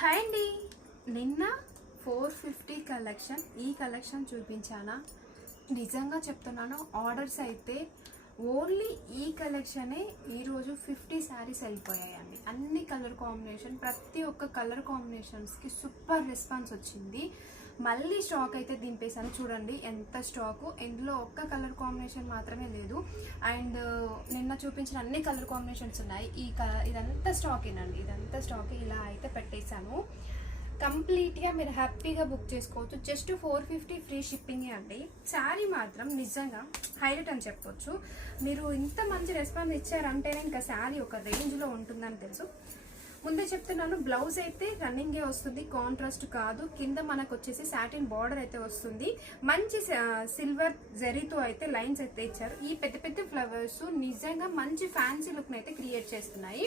Hi అండి. నిన్న 450 collection ఈ కలెక్షన్ చూపించానా? నిజంగా చెప్తున్నాను, ఆర్డర్స్ అయితే ఓన్లీ ఈ కలెక్షనే ఈరోజు 50 శారీస్ వెళ్ళిపోయాయండి. అన్ని కలర్ కాంబినేషన్, ప్రతి ఒక్క కలర్ కాంబినేషన్స్కి సూపర్ రెస్పాన్స్ వచ్చింది. మళ్ళీ స్టాక్ అయితే దింపేశాను. చూడండి ఎంత స్టాకు, ఇందులో ఒక్క కలర్ కాంబినేషన్ మాత్రమే లేదు. అండ్ నిన్న చూపించిన అన్ని కలర్ కాంబినేషన్స్ ఉన్నాయి. ఇదంతా స్టాకేనండి, ఇదంతా స్టాక్. ఇలా అయితే పెట్టేశాను. కంప్లీట్గా మీరు హ్యాపీగా బుక్ చేసుకోవచ్చు. జస్ట్ 450 ఫ్రీ షిప్పింగే అండి. శారీ మాత్రం నిజంగా హైలైట్ అని చెప్పొచ్చు. మీరు ఇంత మంచి రెస్పాన్స్ ఇచ్చారంటేనే ఇంకా శారీ ఒక రేంజ్లో ఉంటుందని తెలుసు. ముందే చెప్తున్నాను, బ్లౌజ్ అయితే రన్నింగే వస్తుంది, కాంట్రాస్ట్ కాదు. కింద మనకు వచ్చేసి సాటిన్ బార్డర్ అయితే వస్తుంది. మంచి సిల్వర్ జరీతో అయితే లైన్స్ అయితే ఇచ్చారు. ఈ పెద్ద పెద్ద ఫ్లవర్స్ నిజంగా మంచి ఫ్యాన్సీ లుక్ అయితే క్రియేట్ చేస్తున్నాయి.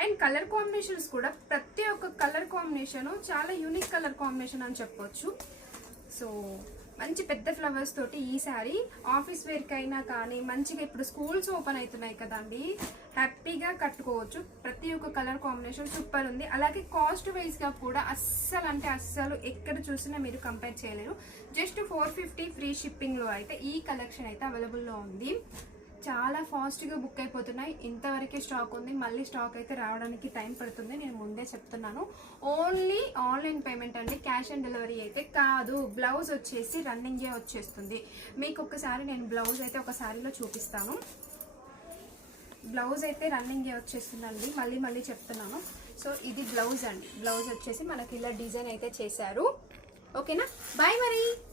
అండ్ కలర్ కాంబినేషన్స్ కూడా ప్రతి ఒక్క కలర్ కాంబినేషన్ చాలా యూనిక్ కలర్ కాంబినేషన్ అని చెప్పొచ్చు. సో మంచి పెద్ద ఫ్లవర్స్ తోటి ఈ శారీ ఆఫీస్ వేర్కి అయినా కానీ మంచిగా, ఇప్పుడు స్కూల్స్ ఓపెన్ అవుతున్నాయి కదండి, హ్యాపీగా కట్టుకోవచ్చు. ప్రతి ఒక్క కలర్ కాంబినేషన్ సూపర్ ఉంది. అలాగే కాస్ట్ వైజ్గా కూడా అస్సలు అంటే అస్సలు ఎక్కడ చూసినా మీరు కంపేర్ చేయలేరు. జస్ట్ 450 ఫ్రీ షిప్పింగ్లో అయితే ఈ కలెక్షన్ అయితే అవైలబుల్లో ఉంది. చాలా ఫాస్ట్గా బుక్ అయిపోతున్నాయి. ఇంతవరకే స్టాక్ ఉంది, మళ్ళీ స్టాక్ అయితే రావడానికి టైం పడుతుంది, నేను ముందే చెప్తున్నాను. ఓన్లీ ఆన్లైన్ పేమెంట్ అండి, క్యాష్ ఆన్ డెలివరీ అయితే కాదు. బ్లౌజ్ వచ్చేసి రన్నింగే వచ్చేస్తుంది. మీకు ఒకసారి నేను బ్లౌజ్ అయితే ఒక శారీలో చూపిస్తాను. బ్లౌజ్ అయితే రన్నింగే వచ్చేస్తుందండి, మళ్ళీ చెప్తున్నాను. సో ఇది బ్లౌజ్ అండి. బ్లౌజ్ వచ్చేసి మనకి ఇలా డిజైన్ అయితే చేశారు. ఓకేనా, బాయ్ మరి.